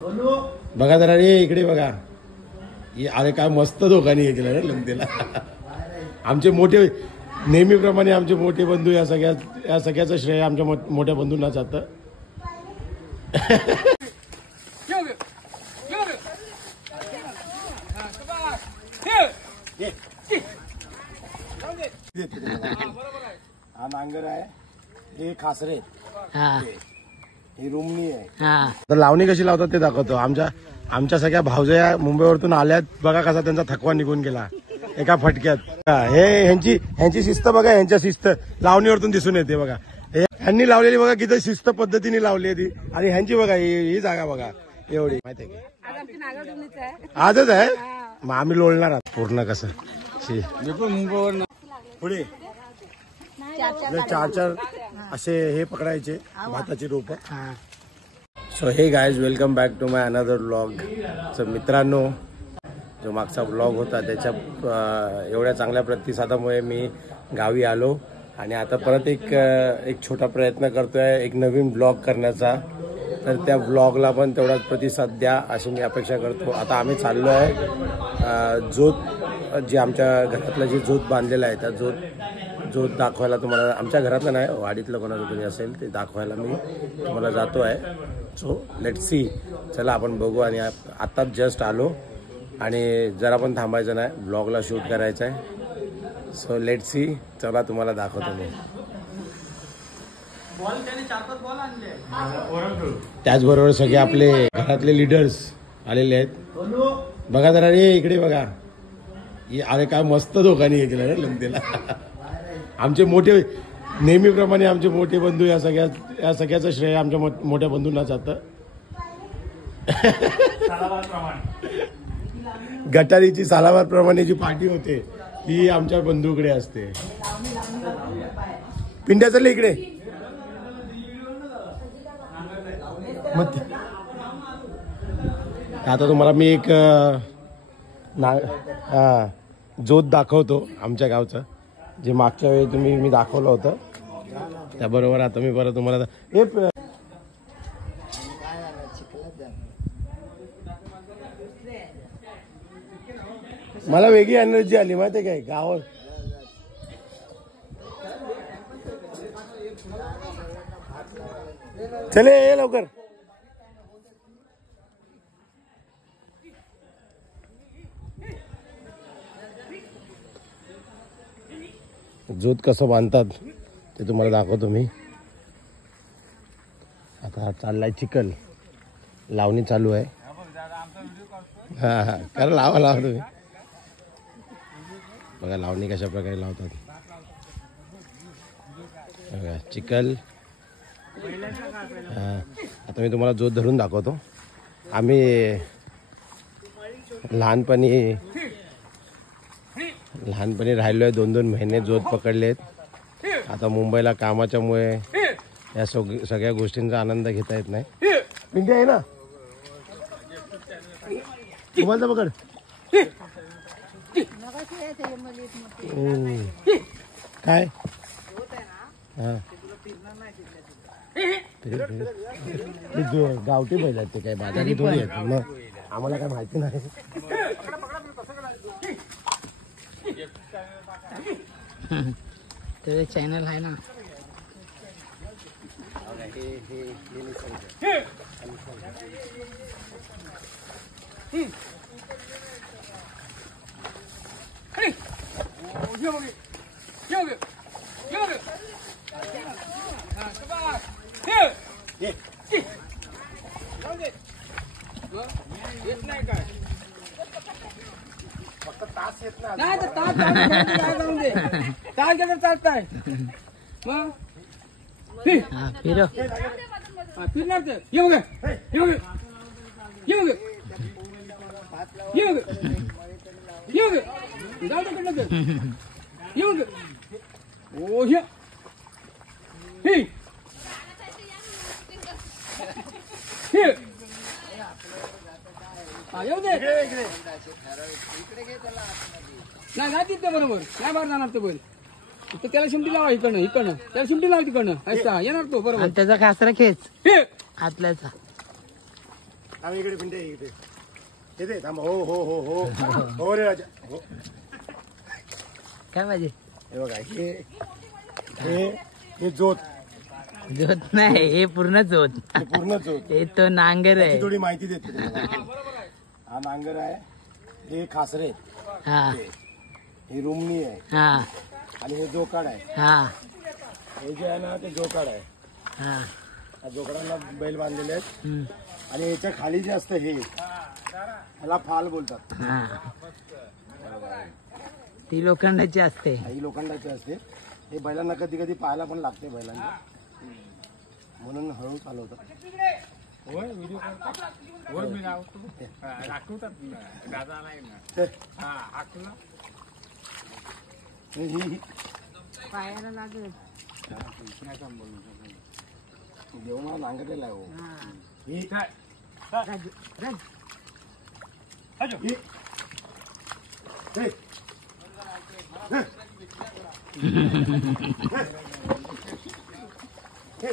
बघा जरा रे इकडे बघा. अरे काय मस्त दोघांनी हे केलं रे लंगतेला. आमचे मोठे नेहमीप्रमाणे आमचे मोठे बंधू या सगळ्याचं श्रेय आमच्या मोठ्या बंधूंना जातं. हा नांगर आहे, हे खासरे, ही रुमणी आहे. तर लावणी कशी लावतात ते दाखवतो. आमच्या सगळ्या भावजया मुंबईवरतून आल्यात. बघा कसा त्यांचा थकवा निघून गेला एका फटक्यात. हे ह्यांची शिस्त बघा, ह्यांच्या शिस्त लावणीवरतून दिसून येते बघा. ह्यांनी लावलेली बघा किती शिस्त पद्धतीने लावली ती. आणि ह्यांची बघा ही जागा बघा एवढी. माहिती आहे का आजच आहे. मग आम्ही लोळणार आहोत पूर्ण कसं पुढे चार असे हे पकडायचे भाताची रोप. So hey guys welcome back to my another vlog. So मित्रांनो, जो मागचा व्लॉग होता त्याच्या एवढ्या चांगल्या प्रतिसादामुळे मी गावी आलो आणि आता परत एक छोटा प्रयत्न करतोय एक नवीन व्लॉग करण्याचा. तर त्या व्लॉगला पण तेवढाच प्रतिसाद द्या अशी मी अपेक्षा करतो. आता आम्ही चाललो आहे जोत, जे आमच्या घरातलं जे जोत बांधलेलं आहे त्या जोत दाखवायला तुम्हाला. आमच्या घरातलं नाही, वाडीतलं कोणाचं तरी असेल ते दाखवायला मी तुम्हाला जातो आहे. So let's see. चला आपण बघू. आणि आत्ताच जस्ट आलो आणि जरा पण थांबायचं नाही, ब्लॉगला शूट करायचं आहे. So let's see. चला तुम्हाला दाखवतो मी. त्याचबरोबर सगळे आपले घरातले लीडर्स आलेले आहेत. बघा जरा रे इकडे बघा. अरे काय मस्त दोघांनी हे केलं रे लंगतेला. आमचे मोठे नेहमीप्रमाणे आमचे मोठे बंधू या सगळ्याचं श्रेय आमच्या मोठ्या बंधूंना जातं. गटारीची सालाबाद प्रमाणे जी पार्टी होते ही आमच्या बंधूकडे असते. पिंड्या चालले इकडे. आता तुम्हाला मी एक जोत दाखवतो आमच्या गावचं, जे मागच्या वेळी मी दाखवलं होतं त्याबरोबर. आता मी परत तुम्हाला मला वेगळी एनर्जी आली माहिती काय गावात. चले ये लवकर. जोत कसं बांधतात ते तुम्हाला दाखवतो मी. आता चाललाय चिखल, लावणी चालू आहे. हा कारण लावा तुम्ही बघा लावणी कशा प्रकारे लावतात. बघा चिखल. आता मी तुम्हाला जोत धरून दाखवतो. आम्ही लहानपणी राहिलोय 2-2 महिने जोत पकडलेत. आता मुंबईला कामाच्यामुळे या सगळ्या गोष्टींचा आनंद घेता येत नाही. पिंडी आहे ना तुम्हाला पकड. काय गावठी बैल आहेत ते, काय बाजारी थोडी आहेत. मग आम्हाला काय माहिती नाही. ते चॅनल आहे ना. चालताय फिरो फिरणार ते. नाही जातील ते बरोबर. नाही बाहेर जाणार तो बैल. त्याला शिमटी लावा इकडनं त्याला शिमटी लावा तिकडनं. येणार तो बरोबर. त्याचा कासरा खेच आतल्याचा. थांब इकडे पिंटे इकडे येते थांब हो हो हो हो हो रे राजा हो काय पाहिजे हे बघा हे जोत जोत नाही हे पूर्ण जोत हे पूर्ण जोत हे तो नांगर त्याची आहे. थोडी माहिती देते तुम्हाला. हा नांगर आहे हे खासरे हा ही रुमणी आहे हा आणि हे जोकाड आहे हा हे जे आहे ना ते जोकाड आहे हा या जोकडांना बैल बांधलेले आहेत हम्म. आणि याच्या खाली जे असतं हे ह्याला फाल बोलतात हा ती लोखंडाची असते. काही लोखंडाचे असते हे बैलांना कधी कधी पाहायला पण लागते बैलांना म्हणून हळू चालवतात पायाला लागेल. देव मला नांगरलेला आहे हो. ही काय ही. हे. हे. हे.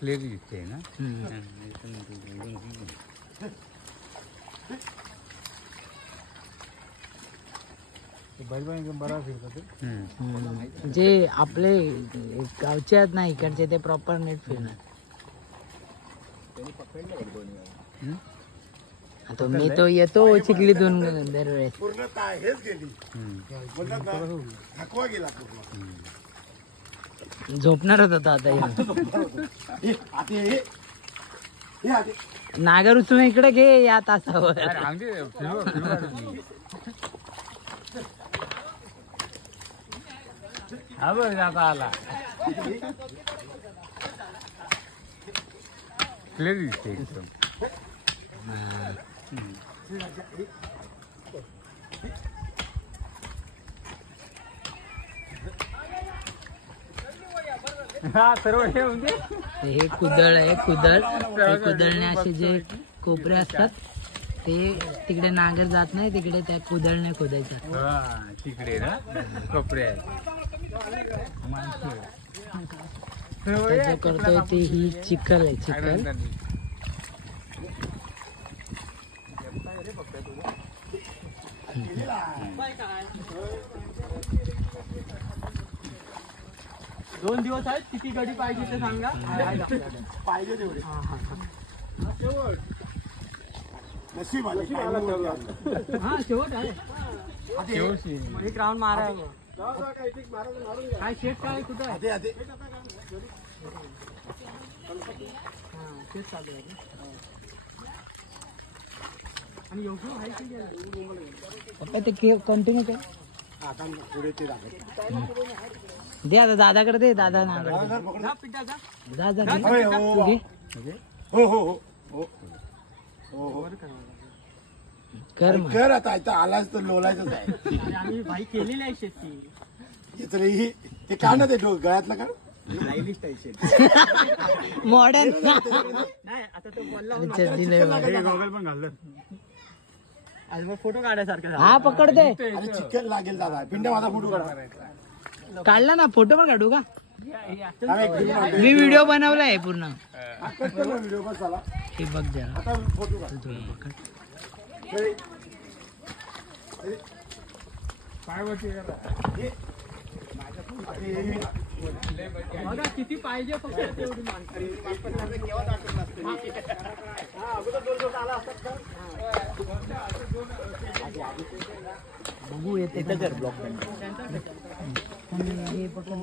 क्लिअर दिसते ना. जे आपले गावचे आहेत ना इकडचे ते प्रॉपर नेट फिरणार. आता मी तो येतो चिखलीतून दरवेळेस. पूर्ण काय हेच गेली बोलतात ना थकवा गेला पूर्ण झोपणारच होता आता येऊन. हे आते हे हे आते नागर उचलून इकडे घे या तासावर. हा बरं आता आला क्लिअर दिसते एकदम. हा सर्व हे म्हणजे हे कुदळ आहे कुदळ. हे कुदळने असे जे कोपरे असतात ते तिकडे नागर जात नाही तिकडे त्या कुदळने खोदायचं. हा तिकडे ना कपडे आहेत. जो करतोय ते ही चिखल आहे चिखल. दोन दिवस आहेत किती गडी पाहिजे ते सांगा. पाहिजे तेवढे नशीब आलं हा शेवट आहे. एक राऊंड मारा. काय शेट काय कुठं आहे? आते आते शेट चालू आहे. आणि योग्य आहे की गेलं? पप्पा ते कंटिन्यू कर. आता पुढे ते राहत दे आता दादाकडे दे. दादा ना जा जा घे. होय, हो, तू घे. हो हो हो हो हो हो कर मग. कर आता इथं आलाच तर लोलायचंच आहे. आम्ही भाई केलेली आहे शेती. हे तर ही ते का ना ते गळ्यातलं का मॉडर्न नाही आता तो बोलला गॉगल पण घाललं. आज मग फोटो काढायसारखं हा पकडते. अरे चिकन लागेल दादा पिंड्या माझा फोटो काढा काढला ना फोटो पण काढू का? आम्ही एक film काढली. मी व्हिडिओ बनवलाय पूर्ण. आताच कर ना व्हिडिओ बस झाला हे बघ जरा. आता फोटो काढ हे. काय वरती हे. हे. बघा किती पाहिजे फक्त तेवढी माणसं. बघू येते का कर ब्लॉक. हे पकडून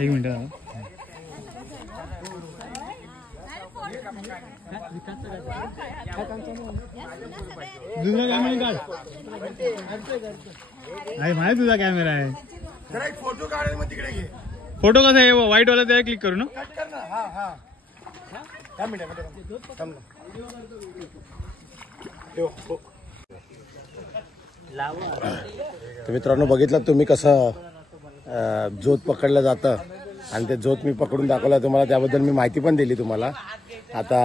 एक मिनिट. दुसरा कॅमेरा काढ. अरे माहिती तुझा कॅमेरा आहे. जरा एक फोटो काढेल मग तिकडे घे फोटो कसा आहे व्हाईट वाला त्याला क्लिक करू ना. कट कर ना हा हा थांब मिनिट थांब ना ठेव, हो. तर मित्रांनो बघितलं तुम्ही कसं जोत पकडलं जातं आणि ते जोत मी पकडून दाखवला तुम्हाला त्याबद्दल मी माहिती पण दिली तुम्हाला. आता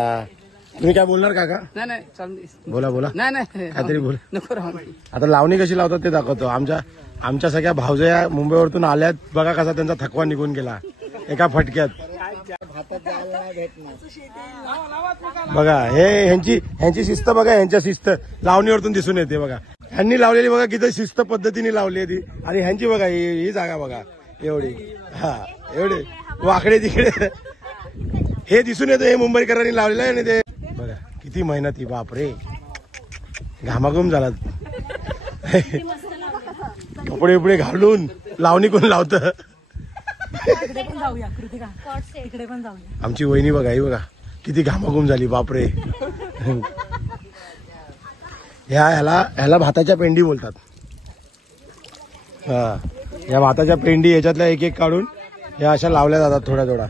तुम्ही काय बोलणार काका? नाही नाही चालू बोला बोला, नाही नाही काहीतरी बोल. नको राहू. आता लावणी कशी लावतात ते दाखवतो. आमच्या सगळ्या भावजया मुंबईवरतून आल्यात, बघा कसा त्यांचा थकवा निघून गेला एका फटक्यात. बघा ह्यांची शिस्त बघा, ह्यांच्या शिस्त लावणीवरतून दिसून येते बघा. ह्यांनी लावलेली बघा किती शिस्त पद्धतीने लावली ती, आणि ह्यांची बघा ही जागा बघा एवढी, हा एवढे वाकडे तिकडे हे दिसून येतं. हे मुंबईकरांनी लावलेलं आहे आणि ते बघा किती मेहनती, बापरे घामाघूम झाला. कपडे उपडे घालून लावणी कोण लावत. आमची वहिनी बघा, ही बघा किती घामाघूम झाली, बापरे. ह्याला भाताच्या पेंडी बोलतात. हा, या भाताच्या पेंडी याच्यातल्या एक एक काढून या अशा लावल्या जातात थोड्या थोड्या.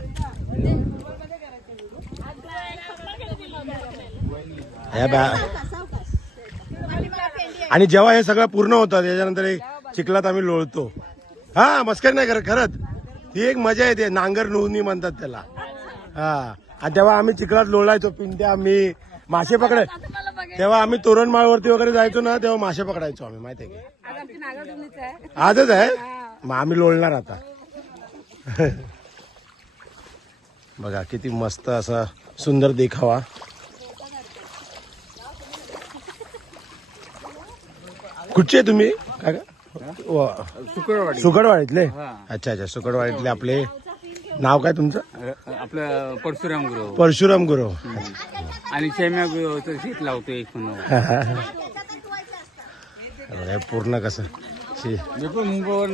आणि जेव्हा हे सगळं पूर्ण होतं त्याच्यानंतर एक चिखलात आम्ही लोळतो. हा, मस्करी नाही करत, खरंच ती एक मजा येते. नांगर नोंदणी म्हणतात त्याला. हा, आणि तेव्हा आम्ही चिखलात लोळायचो, पिंट्या आम्ही मासे पकडाय. तेव्हा आम्ही तोरणमाळवरती वगैरे जायचो ना, तेव्हा मासे पकडायचो आम्ही, माहिती आहे की आजच आहे. मग आम्ही लोळणार आता. बघा किती मस्त असा सुंदर देखावा. कुठचे तुम्ही सुकडवाडीतले? अच्छा अच्छा, सुकडवाडीतले. आपले नाव काय तुमचं? आपलं परशुराम गुरव. आणि शेम्या शीत लावतो एक पूर्ण कसं मुंबईवर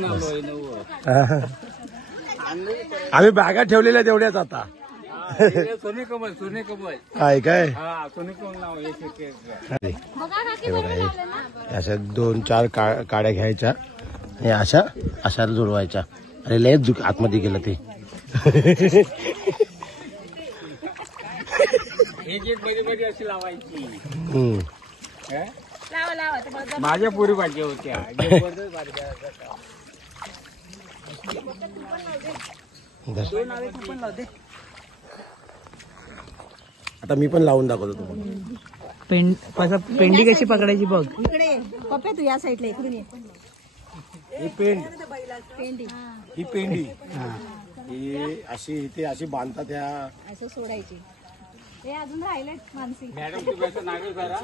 आम्ही बॅगा ठेवलेल्या तेवढ्याच आता. सोने कमल आहे काय? सोने कमल नाव. अशा 2-4 काड्या घ्यायच्या आणि अशा जुळवायच्या. अरे लय आतमध्ये गेलं ते. अशी लावायची. माझ्या पुरी पाहिजे होत्या. आता मी पण लावून दाखवतो तुम्हाला. पेंडी कशी पकडायची बघ. इकडे पप्पे तू या साईडला इकडून ये. ही पेंडी, ही पेंडी ही अशी इथे अशी बांधतात. त्या असं सोडायची. हे अजून राहिले मानसी. मॅडम तुम्ही असं नागरी करा.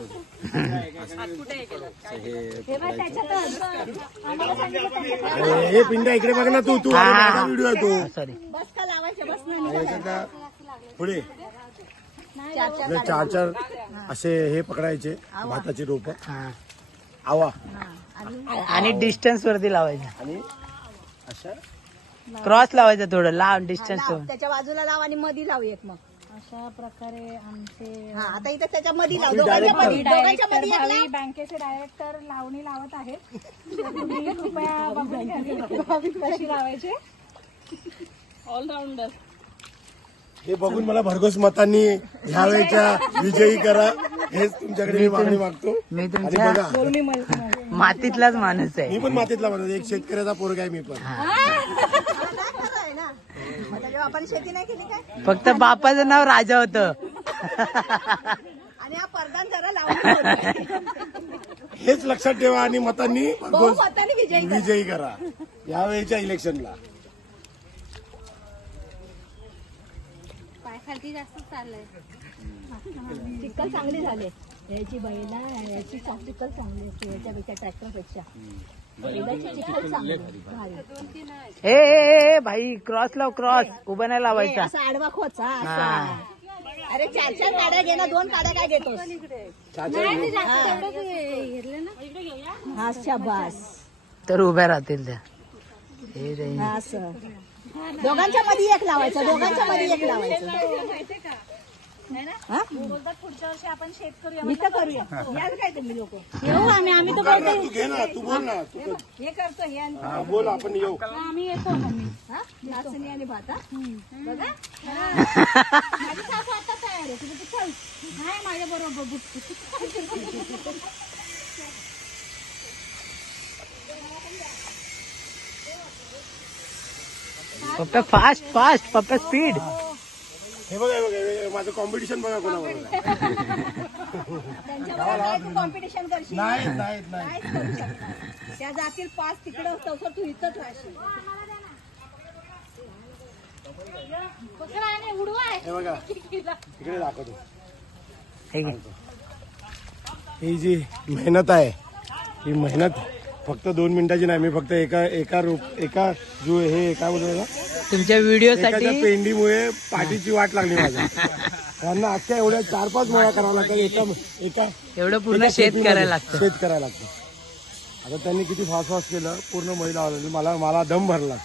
हे पिंड्या इकडे बघ ना, तू व्हिडिओ आहे तो. सॉरी, बस का लावायचे? बस नाही. पुढे 4 असे हे पकडायचे भाताची रोप. आवा आणि डिस्टन्स वरती लावायचं आणि अशा क्रॉस लावायचं, थोडं लांब डिस्टन्स. त्याच्या बाजूला लाव आणि मध्ये लावू एक. मग अशा प्रकारे आमचे आता इथे त्याच्या मध्ये लाव. दोघांच्या मध्ये बँकेचे डायरेक्टर लावणी लावत आहेत. कृपया कशी लावायचे. ऑलराऊंडर. हे बघून मला भरघोस मतांनी ह्यावेळेच्या विजयी करा, हेच तुमच्याकडे मी मागणी मागतो. मी आणि तुमच्या बघा, मातीतलाच माणूस आहे. मी पण मातीतला माणूस, एक शेतकऱ्याचा पोरगा आहे मी पण. आपण शेती नाही केली काय. फक्त बापाचं नाव राजा होतं. आणि हा परदान जरा लावून हेच लक्षात ठेवा आणि मतांनी मतांनी विजयी करा यावेळेच्या इलेक्शनला. खालती जास्त चाललंय. चिखल चांगली झाले. याची बैला याची चिखल चांगली असते याच्यापेक्षा, ट्रॅक्टरपेक्षा. ए भाई, क्रॉस लाव, क्रॉस उभा नाही लावायचा. असा आडवा खोचा. अरे 4 काड्या घे ना. 2 काड्या काय घेतोस? हा शाबास. तर उभ्या राहतील त्या. असं दोघांच्या मध्ये एक लावायचं. दोघांच्या मध्ये एक लावायचं. पुढच्या वर्षी आपण शेत करूया. मी तर करूया. याल काय तुम्ही लोक येऊ. आम्ही तर तू घे ना, तू बोल ना. हे करतो. बोल, आपण येऊ. आम्ही येतो. नाचणी आणि भाता बघा. माझी सासू आता तयार आहे. तुम्ही चल नाही माझ्या बरोबर. पप्पा फास्ट फास्ट, पप्पा स्पीड. हे बघा माझं कॉम्पिटिशन बघा कोणाबरोबर कॉम्पिटिशन करशील नाही नाहीच करू शकत. त्या जातील 5 तिकडं तसं तू इथंच राहशील. हे बघा तिकडे दाखवतो. ही जी मेहनत आहे ही मेहनत फक्त 2 मिनिटाची नाही. मी फक्त एका जो हे काय बोलतो तुमच्या व्हिडिओसाठी पेंडीमुळे पाठीची वाट लागली माझ्या. त्यांना अख्ख्या एवढ्या 4-5 मोळ्या करावं लागतात एका एवढं पूर्ण शेत करायला लागतं. शेत करायला लागतं. आता त्यांनी किती फास्ट केलं पूर्ण महिला मला दम भरला.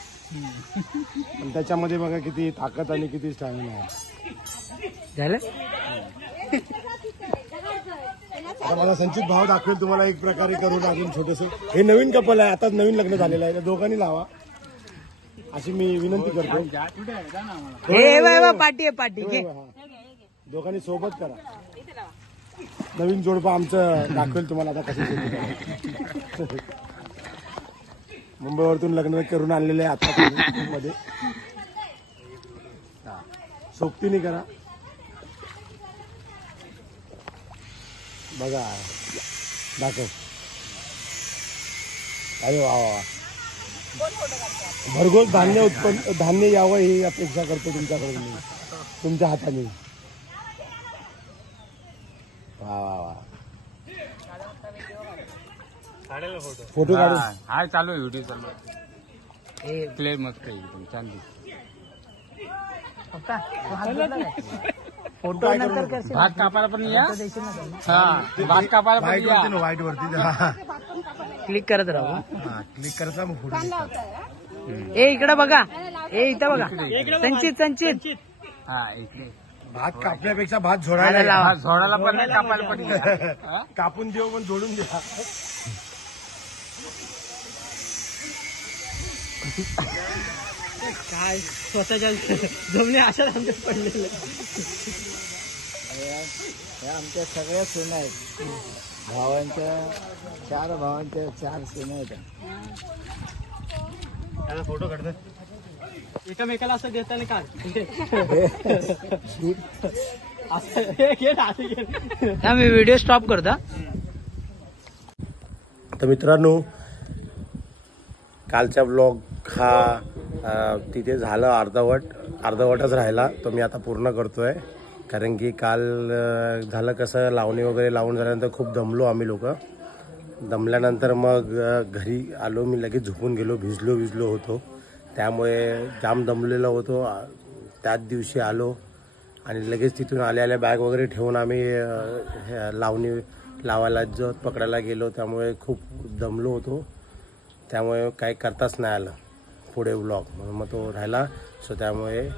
पण त्याच्यामध्ये बघा किती ताकद आणि किती स्टॅमिना आहे. झालं आता मला संचित भाव दाखवेल तुम्हाला एक प्रकारे करून अजून छोटस. हे नवीन कपल आहे आताच नवीन लग्न झालेलं आहे. दोघांनी लावा अशी मी विनंती करतो. पाठी दोघांनी सोबत करा. नवीन जोडपा आमचं दाखवेल तुम्हाला आता कशी शेती करा. मुंबईवरतून लग्न करून आणलेले आहे आता मध्ये. सोबतीने करा. बघा दाखव. अरे वा वा भरघोस धान्य यावं ही अपेक्षा करतो तुमच्याकडून मी तुमच्या हाताने. वा वा वा फोटो काढू. हाय चालू आहे व्हिडिओ चालू आहे. प्ले मस्त आहे एकदम छान दिसते. फोटो नंतर करशील. भात कापायला पण या. भात कापायला पण या. व्हाईट वरती क्लिक करत राहू. क्लिक करता मग फोटो. ए इकडे बघा. इथं बघा. संचित हा इकडे भात कापण्यापेक्षा भात झोडायला लावा. झोडाला पण नाही कापायला पण या. कापून देऊ पण जोडून द्या. काय स्वतःच्या जमिनी अशा आमच्या पडलेल्या. आमच्या सगळ्या सुना आहेत. भावांच्या 4 भावांच्या 4 सुना आहेत. फोटो काढतात एकमेकाला असं देताना काय मी व्हिडिओ स्टॉप करतो. तर मित्रांनो कालचा ब्लॉग हा तिथे झालं अर्धवटच राहिला. तो मी आता पूर्ण करतोय. कारण की काल झालं कसं लावणी वगैरे लावून झाल्यानंतर खूप दमलो आम्ही लोक. दमल्यानंतर मग घरी आलो. मी लगेच झोपून गेलो. भिजलो होतो. त्यामुळे जाम दमलेलो होतो. त्याच दिवशी आलो आणि लगेच तिथून आल्या बॅग वगैरे ठेवून आम्ही लावणी लावायला जोत पकडायला गेलो. त्यामुळे खूप दमलो होतो. त्यामुळे काही करताच नाही आलं पुढे व्लॉग. मग तो राहिला. सो त्यामुळे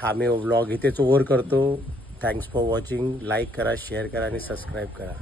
हा मी व्लॉग इथेच ओव्हर करतो. Thanks for watching. लाईक करा, शेअर करा आणि सबस्क्राईब करा.